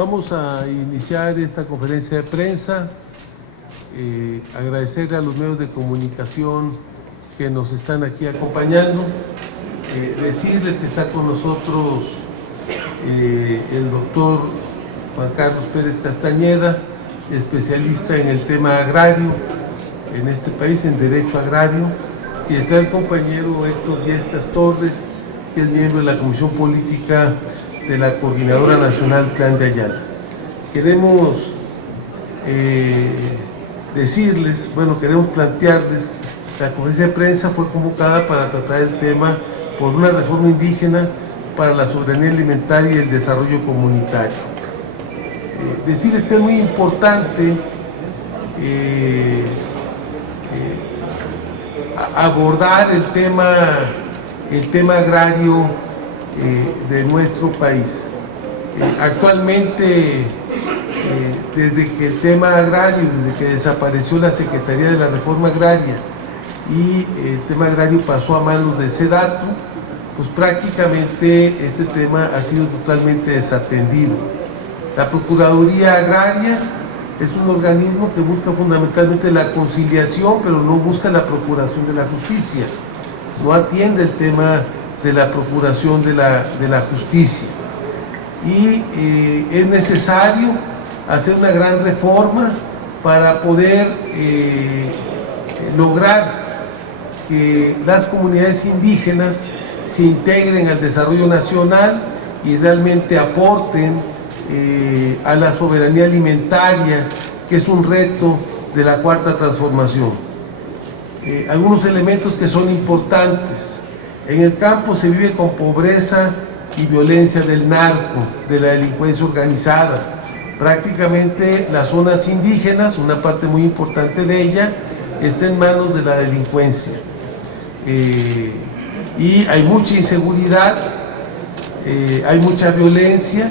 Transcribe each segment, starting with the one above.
Vamos a iniciar esta conferencia de prensa. Agradecerle a los medios de comunicación que nos están aquí acompañando. Decirles que está con nosotros el doctor Juan Carlos Pérez Castañeda, especialista en el tema agrario en este país, en derecho agrario, y está el compañero Héctor Yescas Torres, que es miembro de la Comisión Política de la Coordinadora Nacional Plan de Ayala. Queremos queremos plantearles, la conferencia de prensa fue convocada para tratar el tema por una reforma indígena para la soberanía alimentaria y el desarrollo comunitario. Decirles que es muy importante abordar el tema agrario de nuestro país. Actualmente, desde que el tema agrario, desde que desapareció la Secretaría de la Reforma Agraria y el tema agrario pasó a manos de SEDATU, pues prácticamente este tema ha sido totalmente desatendido. La Procuraduría Agraria es un organismo que busca fundamentalmente la conciliación, pero no busca la procuración de la justicia. No atiende el tema de la procuración de la justicia. Y es necesario hacer una gran reforma para poder lograr que las comunidades indígenas se integren al desarrollo nacional y realmente aporten a la soberanía alimentaria, que es un reto de la Cuarta Transformación. Algunos elementos que son importantes. En el campo se vive con pobreza y violencia del narco, de la delincuencia organizada. Prácticamente las zonas indígenas, una parte muy importante de ella, está en manos de la delincuencia. Y hay mucha inseguridad, hay mucha violencia,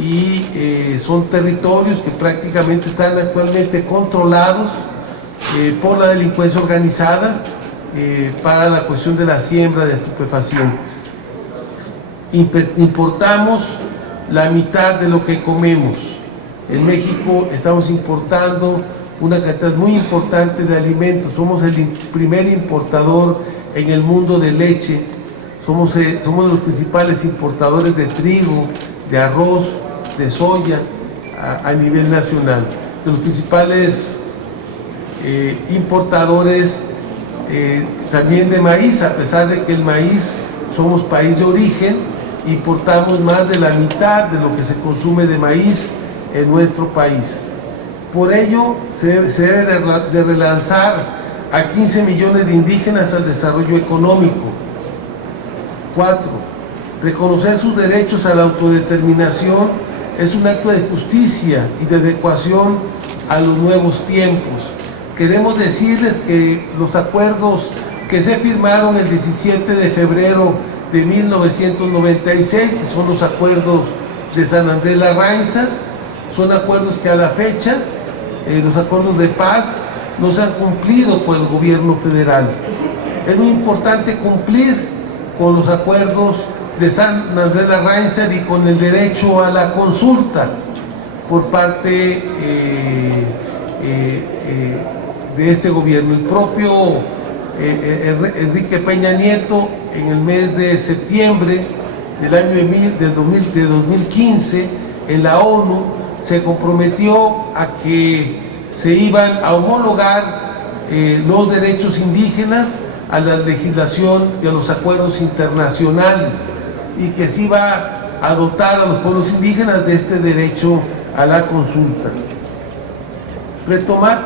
y son territorios que prácticamente están actualmente controlados por la delincuencia organizada para la cuestión de la siembra de estupefacientes. Importamos la mitad de lo que comemos. En México estamos importando una cantidad muy importante de alimentos. Somos el primer importador en el mundo de leche. Somos de los principales importadores de trigo, de arroz, de soya a nivel nacional. De los principales importadores también de maíz, a pesar de que el maíz somos país de origen, importamos más de la mitad de lo que se consume de maíz en nuestro país. Por ello se debe de relanzar a 15 millones de indígenas al desarrollo económico. 4. Reconocer sus derechos a la autodeterminación es un acto de justicia y de adecuación a los nuevos tiempos. Queremos decirles que los acuerdos que se firmaron el 17 de febrero de 1996, que son los acuerdos de San Andrés Larrainza, son acuerdos que a la fecha, los acuerdos de paz, no se han cumplido por el gobierno federal. Es muy importante cumplir con los acuerdos de San Andrés Larrainza y con el derecho a la consulta por parte de este gobierno. El propio Enrique Peña Nieto, en el mes de septiembre del año de 2015, en la ONU, se comprometió a que se iban a homologar los derechos indígenas a la legislación y a los acuerdos internacionales, y que se iba a dotar a los pueblos indígenas de este derecho a la consulta.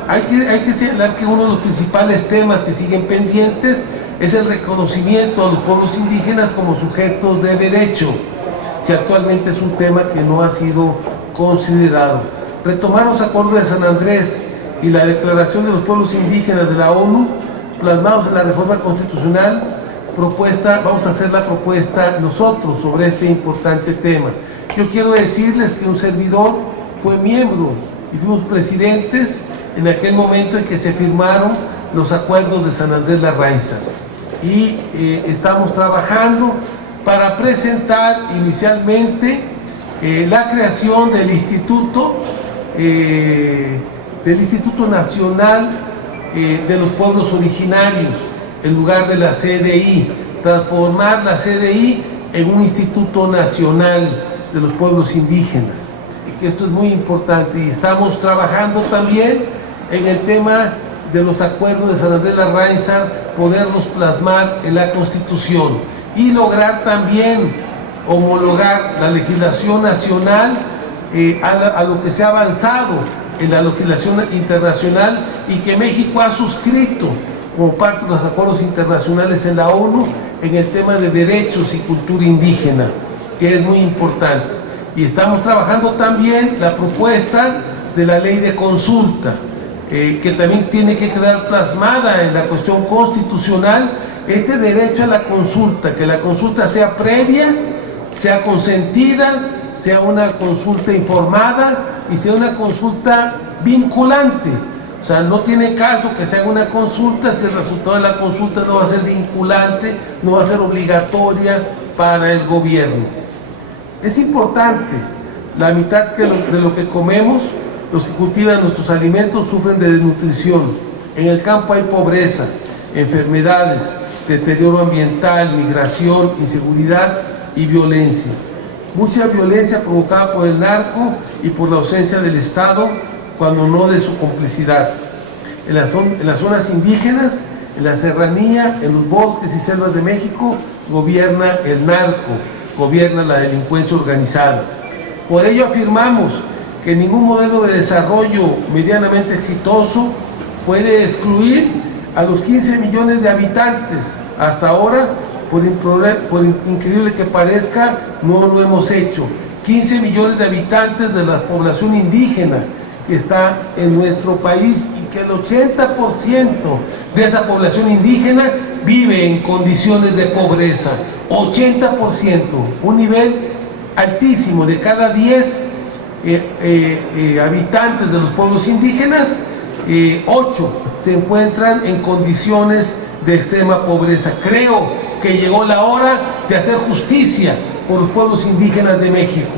Hay que señalar que uno de los principales temas que siguen pendientes es el reconocimiento a los pueblos indígenas como sujetos de derecho, que actualmente es un tema que no ha sido considerado. Retomar los acuerdos de San Andrés y la Declaración de los Pueblos Indígenas de la ONU, plasmados en la reforma constitucional vamos a hacer la propuesta nosotros sobre este importante tema. Yo quiero decirles que un servidor fue miembro y fuimos presidentes en aquel momento en que se firmaron los acuerdos de San Andrés Larrainza, y estamos trabajando para presentar inicialmente la creación del Instituto Nacional de los Pueblos Originarios, en lugar de la CDI, transformar la CDI en un Instituto Nacional de los Pueblos Indígenas. Que esto es muy importante, y estamos trabajando también en el tema de los acuerdos de San Andrés Larraínzar, poderlos plasmar en la Constitución y lograr también homologar la legislación nacional a lo que se ha avanzado en la legislación internacional y que México ha suscrito como parte de los acuerdos internacionales en la ONU en el tema de derechos y cultura indígena, que es muy importante. Y estamos trabajando también la propuesta de la ley de consulta, que también tiene que quedar plasmada en la cuestión constitucional, este derecho a la consulta, que la consulta sea previa, sea consentida, sea una consulta informada y sea una consulta vinculante. O sea, no tiene caso que se haga una consulta si el resultado de la consulta no va a ser vinculante, no va a ser obligatoria para el gobierno. Es importante, la mitad de lo que comemos, los que cultivan nuestros alimentos sufren de desnutrición. En el campo hay pobreza, enfermedades, deterioro ambiental, migración, inseguridad y violencia. Mucha violencia provocada por el narco y por la ausencia del Estado, cuando no de su complicidad. En las zonas indígenas, en la serranía, en los bosques y selvas de México, gobierna el narco, gobierna la delincuencia organizada. Por ello afirmamos que ningún modelo de desarrollo medianamente exitoso puede excluir a los 15 millones de habitantes. Hasta ahora, por increíble que parezca, no lo hemos hecho. 15 millones de habitantes de la población indígena que está en nuestro país, y que el 80% de esa población indígena vive en condiciones de pobreza. 80%, un nivel altísimo. De cada 10 habitantes de los pueblos indígenas, 8 se encuentran en condiciones de extrema pobreza. Creo que llegó la hora de hacer justicia por los pueblos indígenas de México.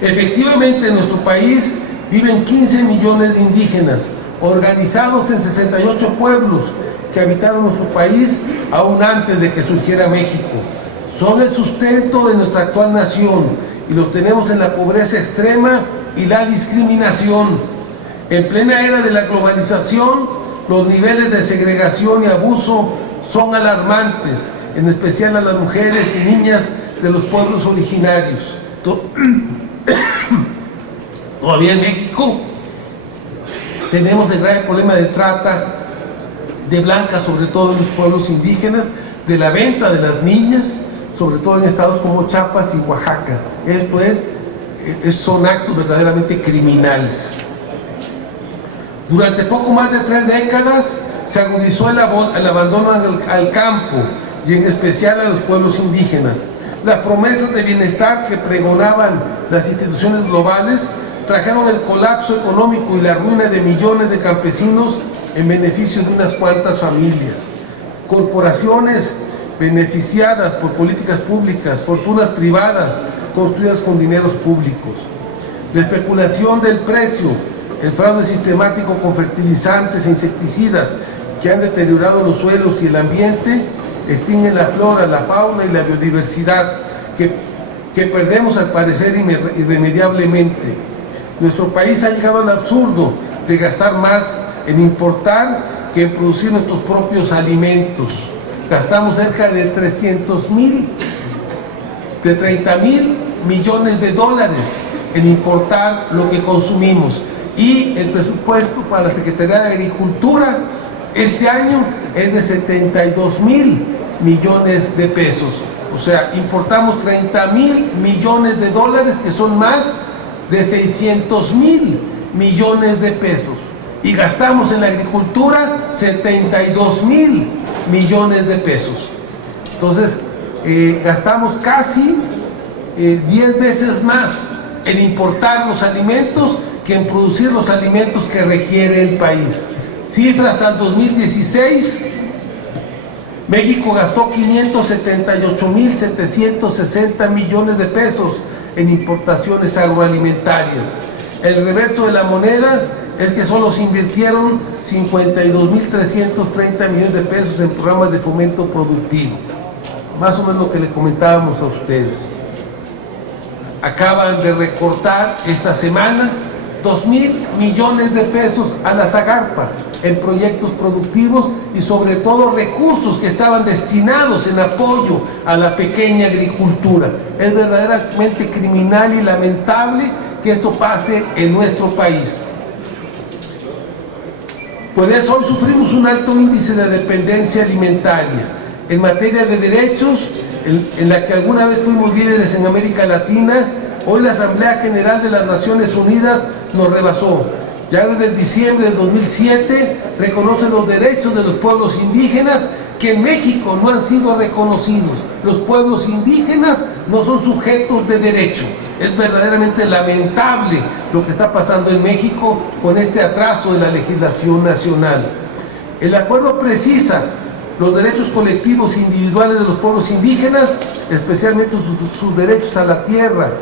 Efectivamente, en nuestro país viven 15 millones de indígenas, organizados en 68 pueblos que habitaron nuestro país aún antes de que surgiera México. Son el sustento de nuestra actual nación y los tenemos en la pobreza extrema y la discriminación. En plena era de la globalización, los niveles de segregación y abuso son alarmantes, en especial a las mujeres y niñas de los pueblos originarios. Todavía en México tenemos el grave problema de trata de blancas, sobre todo en los pueblos indígenas, de la venta de las niñas, sobre todo en estados como Chiapas y Oaxaca. Esto son actos verdaderamente criminales. Durante poco más de 3 décadas se agudizó el abandono al campo, y en especial a los pueblos indígenas. Las promesas de bienestar que pregonaban las instituciones globales trajeron el colapso económico y la ruina de millones de campesinos en beneficio de unas cuantas familias. Corporaciones beneficiadas por políticas públicas, fortunas privadas construidas con dineros públicos. La especulación del precio, el fraude sistemático con fertilizantes e insecticidas que han deteriorado los suelos y el ambiente, extinguen la flora, la fauna y la biodiversidad que perdemos al parecer irremediablemente. Nuestro país ha llegado al absurdo de gastar más en importar que en producir nuestros propios alimentos. Gastamos cerca de 30.000 millones de dólares en importar lo que consumimos, y el presupuesto para la Secretaría de Agricultura este año es de 72.000 millones de pesos. O sea, importamos 30.000 millones de dólares, que son más de 600.000 millones de pesos, y gastamos en la agricultura 72.000 millones de pesos. Entonces, gastamos casi 10 veces más en importar los alimentos que en producir los alimentos que requiere el país. Cifras al 2016, México gastó 578.760 millones de pesos en importaciones agroalimentarias. El reverso de la moneda es que solo se invirtieron 52.330 millones de pesos en programas de fomento productivo. Más o menos lo que le comentábamos a ustedes. Acaban de recortar esta semana 2.000 millones de pesos a la Zagarpa en proyectos productivos y sobre todo recursos que estaban destinados en apoyo a la pequeña agricultura. Es verdaderamente criminal y lamentable que esto pase en nuestro país. Por eso hoy sufrimos un alto índice de dependencia alimentaria. En materia de derechos, en la que alguna vez fuimos líderes en América Latina, hoy la Asamblea General de las Naciones Unidas nos rebasó. Ya desde diciembre del 2007 reconoce los derechos de los pueblos indígenas que en México no han sido reconocidos. Los pueblos indígenas no son sujetos de derecho. Es verdaderamente lamentable lo que está pasando en México con este atraso de la legislación nacional. El acuerdo precisa los derechos colectivos e individuales de los pueblos indígenas, especialmente sus derechos a la tierra,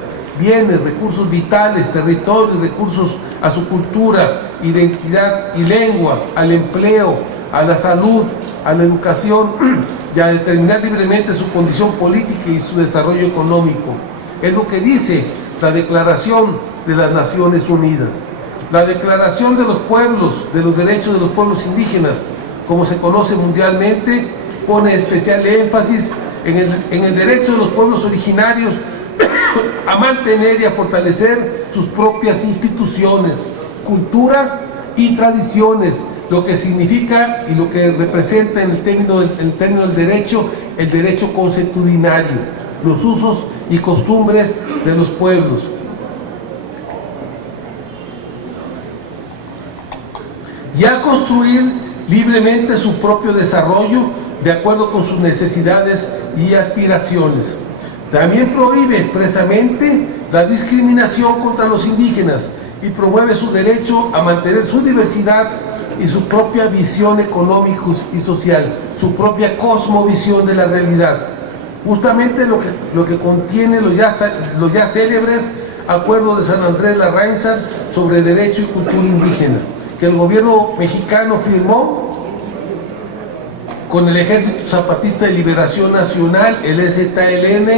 bienes, recursos vitales, territorios, recursos a su cultura, identidad y lengua, al empleo, a la salud, a la educación y a determinar libremente su condición política y su desarrollo económico. Es lo que dice la Declaración de las Naciones Unidas. La Declaración de los Pueblos, de los Derechos de los Pueblos Indígenas, como se conoce mundialmente, pone especial énfasis en el derecho de los pueblos originarios a mantener y a fortalecer sus propias instituciones, cultura y tradiciones, lo que significa y lo que representa en el término del derecho, el derecho consuetudinario, los usos y costumbres de los pueblos. Y a construir libremente su propio desarrollo de acuerdo con sus necesidades y aspiraciones. También prohíbe expresamente la discriminación contra los indígenas y promueve su derecho a mantener su diversidad y su propia visión económica y social, su propia cosmovisión de la realidad. Justamente lo que contiene los ya célebres acuerdos de San Andrés Larraínzar sobre derecho y cultura indígena, que el gobierno mexicano firmó con el Ejército Zapatista de Liberación Nacional, el EZLN,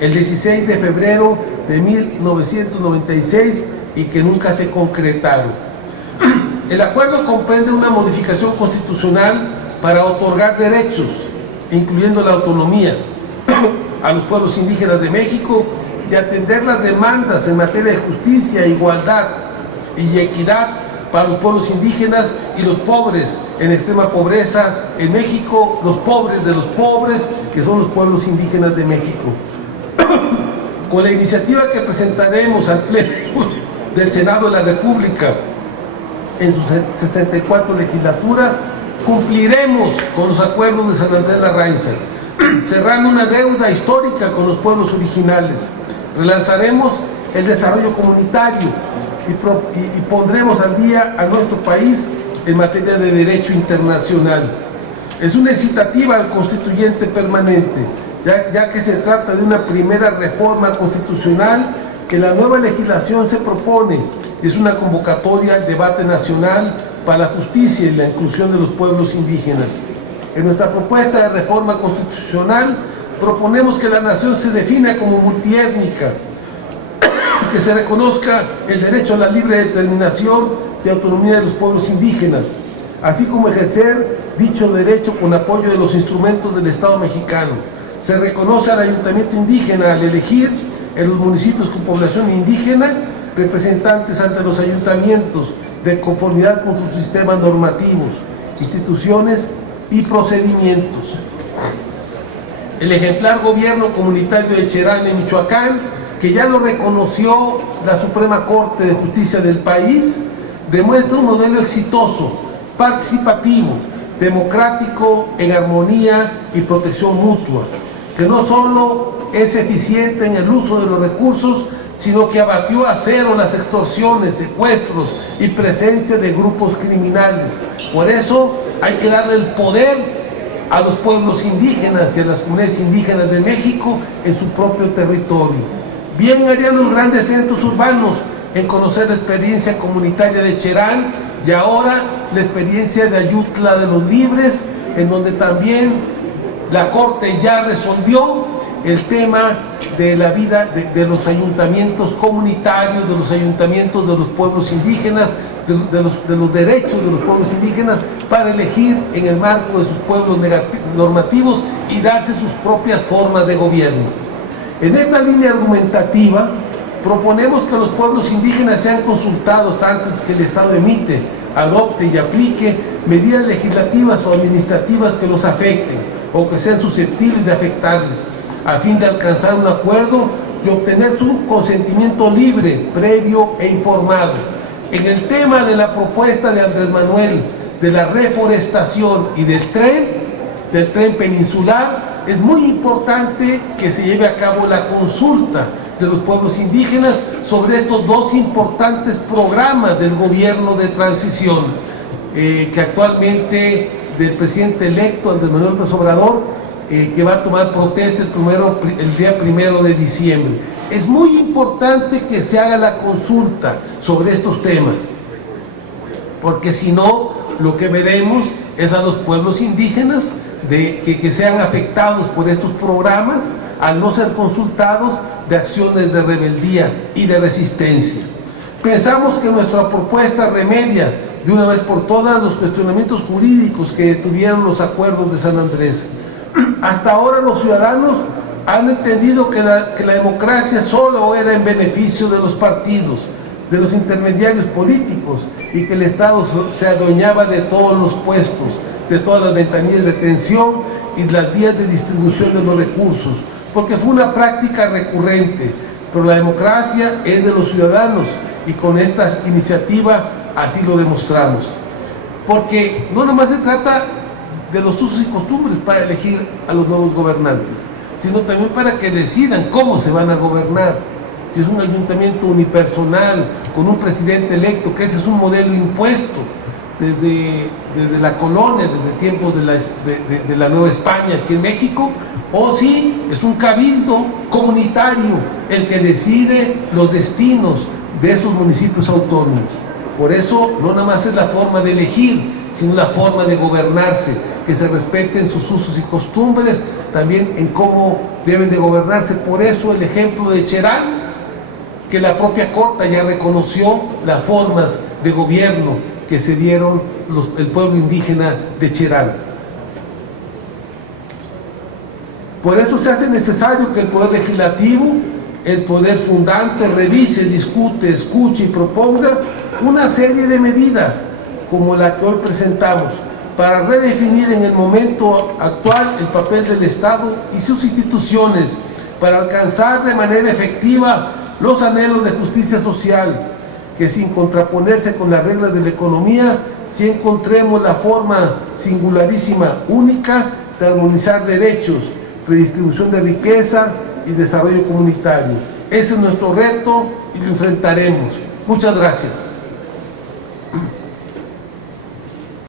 el 16 de febrero de 1996 y que nunca se concretaron. El acuerdo comprende una modificación constitucional para otorgar derechos, incluyendo la autonomía, a los pueblos indígenas de México y atender las demandas en materia de justicia, igualdad y equidad para los pueblos indígenas y los pobres en extrema pobreza en México, los pobres de los pobres, que son los pueblos indígenas de México. Con la iniciativa que presentaremos al Pleno del Senado de la República en su 64 legislatura, cumpliremos con los acuerdos de San Andrés Larraínzar, cerrando una deuda histórica con los pueblos originales. Relanzaremos el desarrollo comunitario y pondremos al día a nuestro país en materia de derecho internacional. Es una incitativa al constituyente permanente, ya que se trata de una primera reforma constitucional que la nueva legislación se propone. Es una convocatoria al debate nacional para la justicia y la inclusión de los pueblos indígenas. En nuestra propuesta de reforma constitucional proponemos que la nación se defina como multiétnica, que se reconozca el derecho a la libre determinación y autonomía de los pueblos indígenas, así como ejercer dicho derecho con apoyo de los instrumentos del Estado mexicano. Se reconoce al ayuntamiento indígena al elegir en los municipios con población indígena representantes ante los ayuntamientos de conformidad con sus sistemas normativos, instituciones y procedimientos. El ejemplar gobierno comunitario de Cherán en Michoacán, que ya lo reconoció la Suprema Corte de Justicia del país, demuestra un modelo exitoso, participativo, democrático, en armonía y protección mutua, que no solo es eficiente en el uso de los recursos, sino que abatió a cero las extorsiones, secuestros y presencia de grupos criminales. Por eso hay que darle el poder a los pueblos indígenas y a las comunidades indígenas de México en su propio territorio. Bien harían los grandes centros urbanos en conocer la experiencia comunitaria de Cherán y ahora la experiencia de Ayutla de los Libres, en donde también la Corte ya resolvió el tema de la vida de los ayuntamientos comunitarios, de los ayuntamientos de los pueblos indígenas, de los derechos de los pueblos indígenas para elegir en el marco de sus pueblos normativos y darse sus propias formas de gobierno. En esta línea argumentativa, proponemos que los pueblos indígenas sean consultados antes que el Estado emite, adopte y aplique medidas legislativas o administrativas que los afecten o que sean susceptibles de afectarles, a fin de alcanzar un acuerdo y obtener su consentimiento libre, previo e informado. En el tema de la propuesta de Andrés Manuel de la reforestación y del tren peninsular, es muy importante que se lleve a cabo la consulta de los pueblos indígenas sobre estos dos importantes programas del gobierno de transición que actualmente del presidente electo Andrés Manuel López Obrador, que va a tomar protesta el día 1 de diciembre. Es muy importante que se haga la consulta sobre estos temas, porque si no, lo que veremos es a los pueblos indígenas que sean afectados por estos programas, al no ser consultados, de acciones de rebeldía y de resistencia. Pensamos que nuestra propuesta remedia de una vez por todas los cuestionamientos jurídicos que tuvieron los acuerdos de San Andrés. Hasta ahora los ciudadanos han entendido que la democracia solo era en beneficio de los partidos, de los intermediarios políticos, y que el Estado se adueñaba de todos los puestos, de todas las ventanillas de tensión y las vías de distribución de los recursos, porque fue una práctica recurrente. Pero la democracia es de los ciudadanos y con esta iniciativa así lo demostramos. Porque no nomás se trata de los usos y costumbres para elegir a los nuevos gobernantes, sino también para que decidan cómo se van a gobernar. Si es un ayuntamiento unipersonal, con un presidente electo, que ese es un modelo impuesto desde la colonia, desde tiempos de la Nueva España aquí en México, o si es un cabildo comunitario el que decide los destinos de esos municipios autónomos. Por eso no nada más es la forma de elegir, sino la forma de gobernarse, que se respeten sus usos y costumbres, también en cómo deben de gobernarse. Por eso el ejemplo de Cherán, que la propia Corte ya reconoció las formas de gobierno que se dieron el pueblo indígena de Cherán. Por eso se hace necesario que el Poder Legislativo, el Poder Fundante, revise, discute, escuche y proponga una serie de medidas como la que hoy presentamos para redefinir en el momento actual el papel del Estado y sus instituciones para alcanzar de manera efectiva los anhelos de justicia social, que sin contraponerse con las reglas de la economía, si encontremos la forma singularísima, única, de armonizar derechos, redistribución de riqueza y desarrollo comunitario. Ese es nuestro reto y lo enfrentaremos. Muchas gracias.